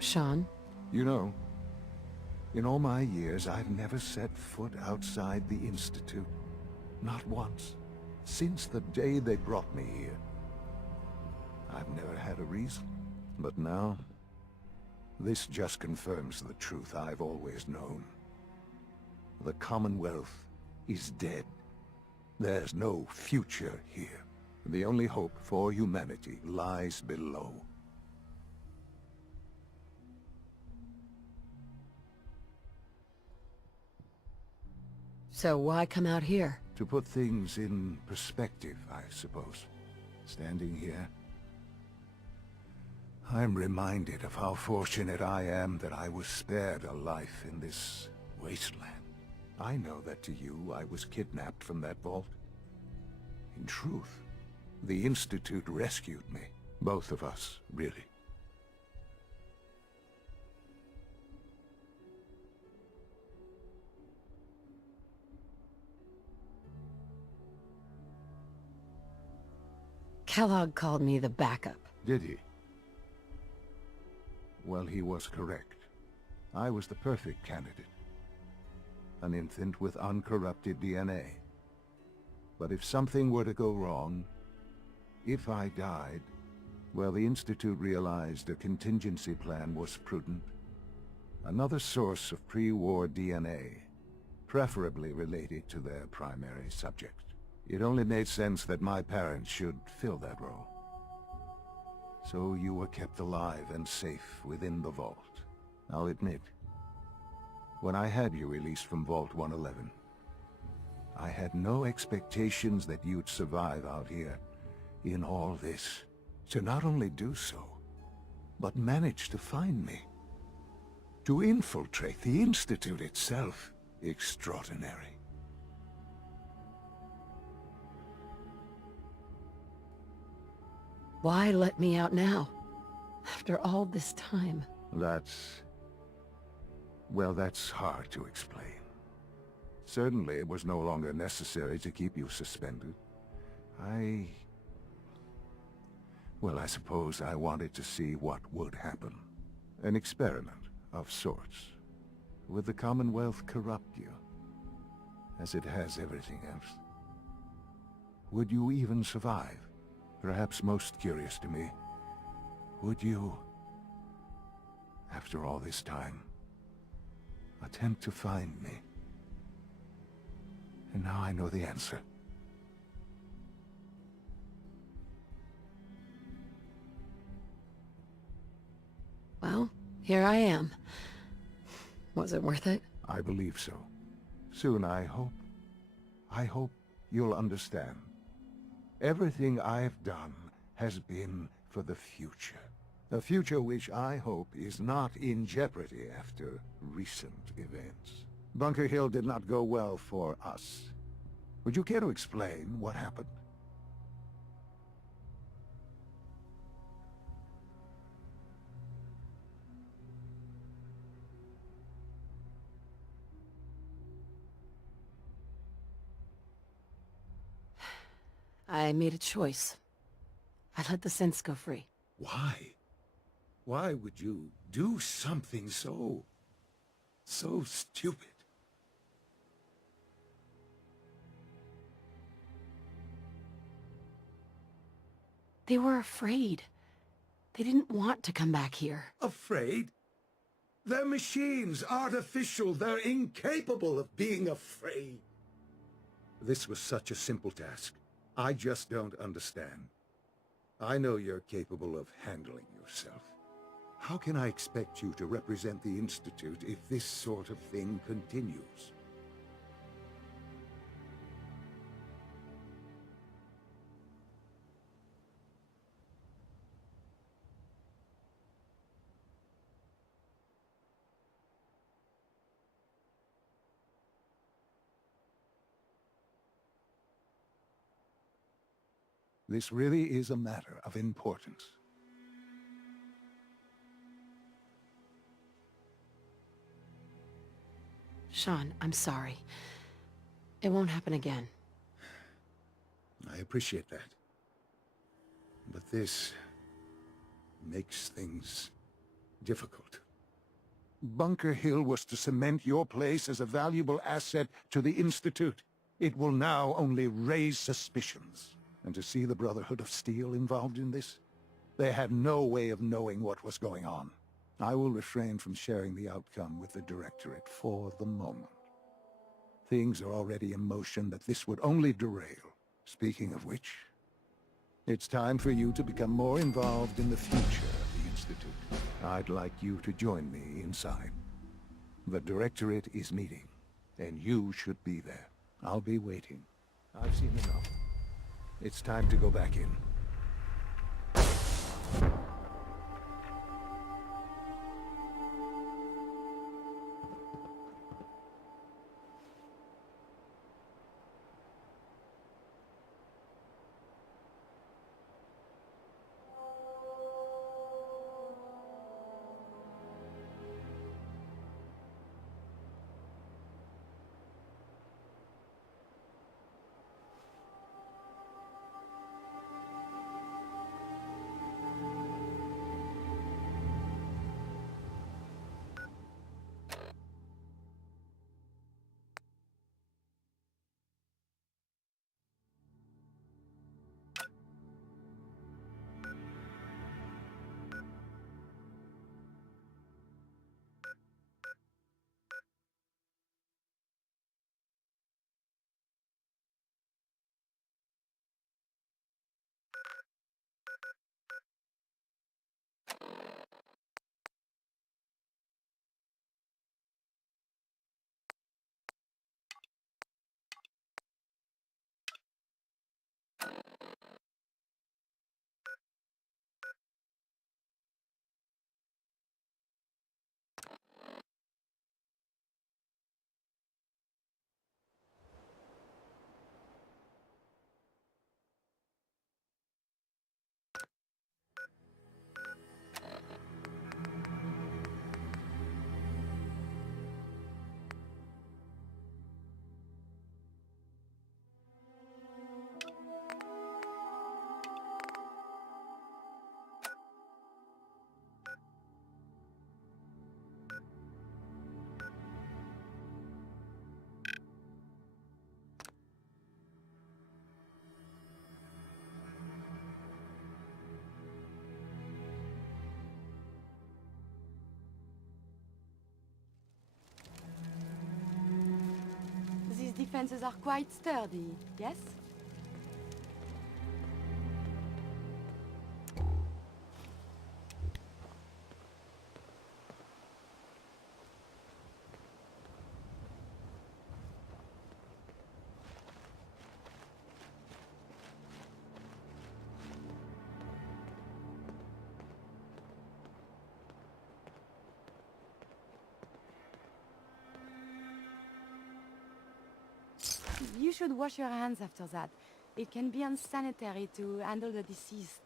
Sean? You know, in all my years, I've never set foot outside the Institute. Not once. Since the day they brought me here. I've never had a reason. But now, this just confirms the truth I've always known. The Commonwealth is dead. There's no future here. The only hope for humanity lies below. So why come out here? To put things in perspective, I suppose. Standing here, I'm reminded of how fortunate I am that I was spared a life in this wasteland. I know that to you, I was kidnapped from that vault. In truth, the Institute rescued me. Both of us, really. Kellogg called me the backup. Did he? Well, he was correct. I was the perfect candidate. An infant with uncorrupted DNA. But if something were to go wrong, if I died, well, the Institute realized a contingency plan was prudent. Another source of pre-war DNA, preferably related to their primary subject. It only made sense that my parents should fill that role. So you were kept alive and safe within the vault. I'll admit, when I had you released from Vault 111, I had no expectations that you'd survive out here in all this. To not only do so, but manage to find me. To infiltrate the Institute itself. Extraordinary. Why let me out now? After all this time. Well, that's hard to explain. Certainly it was no longer necessary to keep you suspended. Well, I suppose I wanted to see what would happen. An experiment of sorts. Would the Commonwealth corrupt you? As it has everything else? Would you even survive? Perhaps most curious to me, would you, after all this time, attempt to find me? And now I know the answer. Well, here I am. Was it worth it? I believe so. Soon, I hope you'll understand. Everything I've done has been for the future. A future which I hope is not in jeopardy after recent events. Bunker Hill did not go well for us. Would you care to explain what happened? I made a choice. I let the synths go free. Why? Why would you do something so stupid? They were afraid. They didn't want to come back here. Afraid? They're machines, artificial, they're incapable of being afraid. This was such a simple task. I just don't understand. I know you're capable of handling yourself. How can I expect you to represent the Institute if this sort of thing continues? This really is a matter of importance. Sean, I'm sorry. It won't happen again. I appreciate that. But this makes things difficult. Bunker Hill was to cement your place as a valuable asset to the Institute. It will now only raise suspicions. And to see the Brotherhood of Steel involved in this? They had no way of knowing what was going on. I will refrain from sharing the outcome with the Directorate for the moment. Things are already in motion that this would only derail. Speaking of which, it's time for you to become more involved in the future of the Institute. I'd like you to join me inside. The Directorate is meeting, and you should be there. I'll be waiting. I've seen enough. It's time to go back in. These defenses are quite sturdy, yes? You should wash your hands after that. It can be unsanitary to handle the deceased.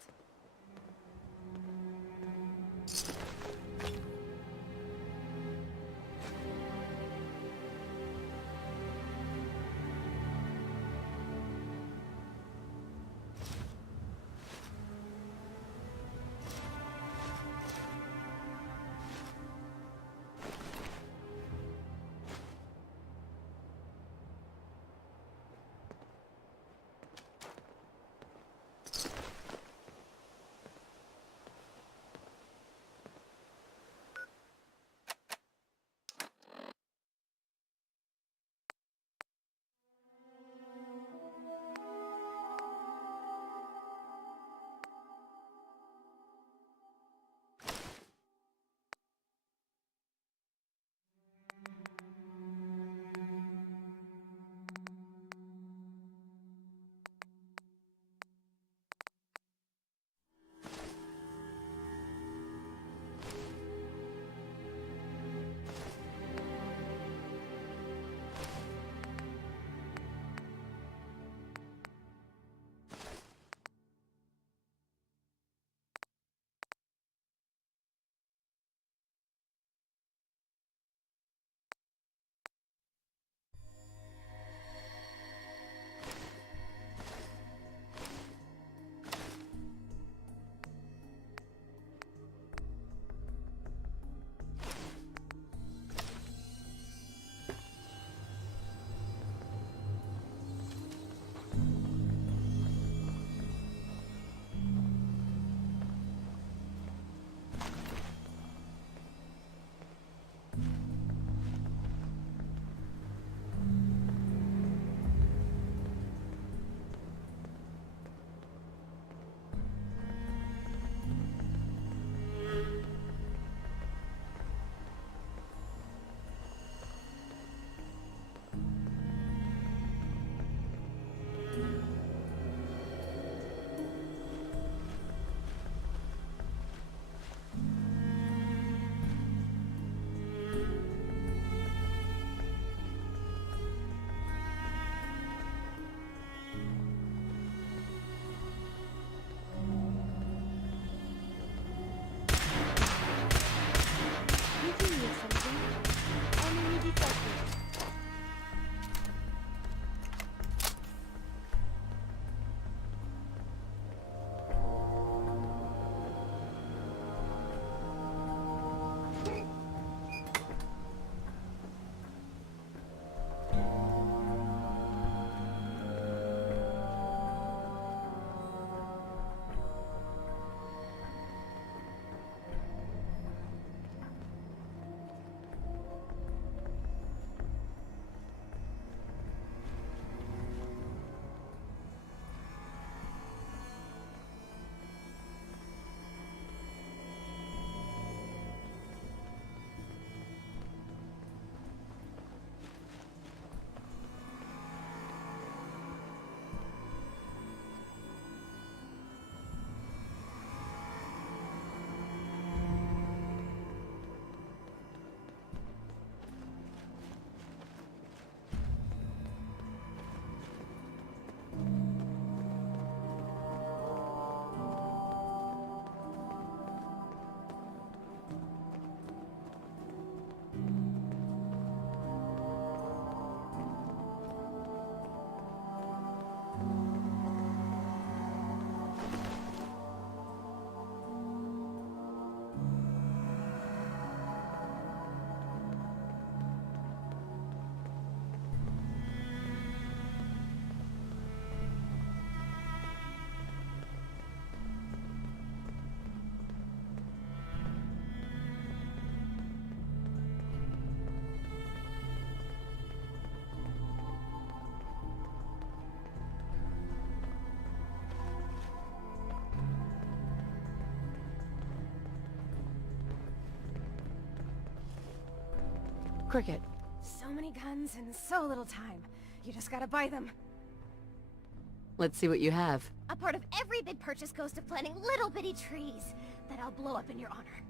cricket. So many guns and so little time. You just gotta buy them. Let's see what you have. A part of every big purchase goes to planting little bitty trees that I'll blow up in your honor.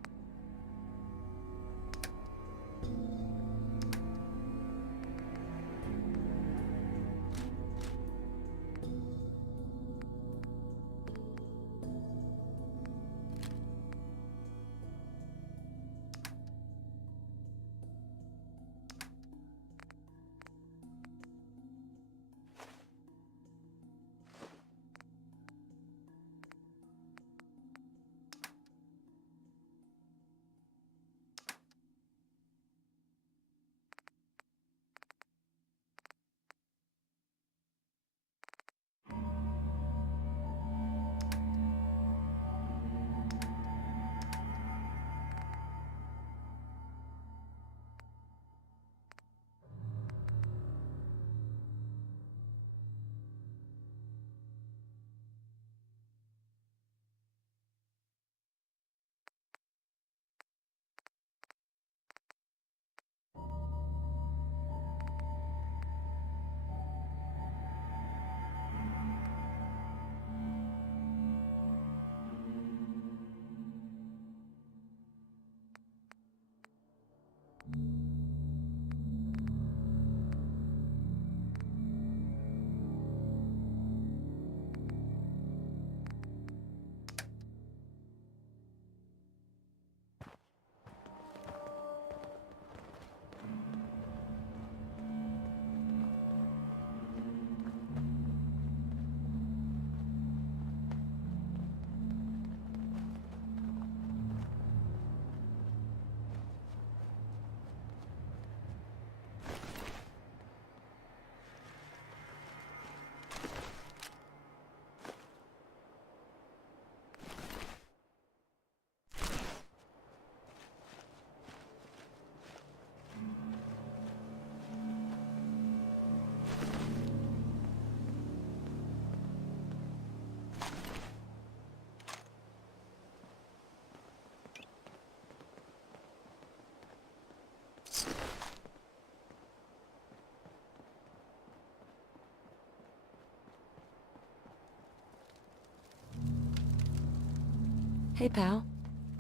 Hey, pal.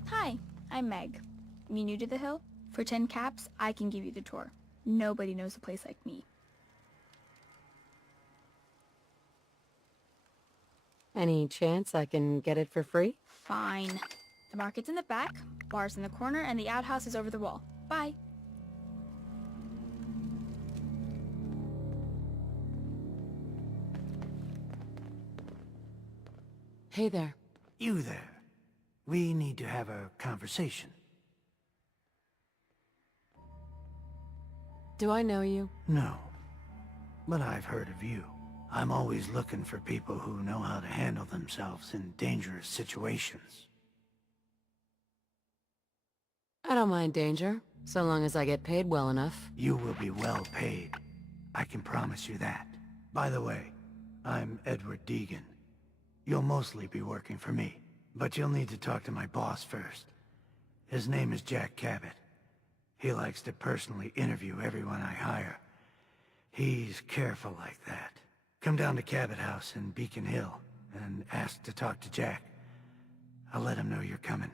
Hi, I'm Meg. You new to the hill? For 10 caps, I can give you the tour. Nobody knows a place like me. Any chance I can get it for free? Fine. The market's in the back, bar's in the corner, and the outhouse is over the wall. Bye. Hey there. You there. We need to have a conversation. Do I know you? No. But I've heard of you. I'm always looking for people who know how to handle themselves in dangerous situations. I don't mind danger, so long as I get paid well enough. You will be well paid. I can promise you that. By the way, I'm Edward Deegan. You'll mostly be working for me, but you'll need to talk to my boss first. His name is Jack Cabot. He likes to personally interview everyone I hire. He's careful like that. Come down to Cabot House in Beacon Hill and ask to talk to Jack. I'll let him know you're coming.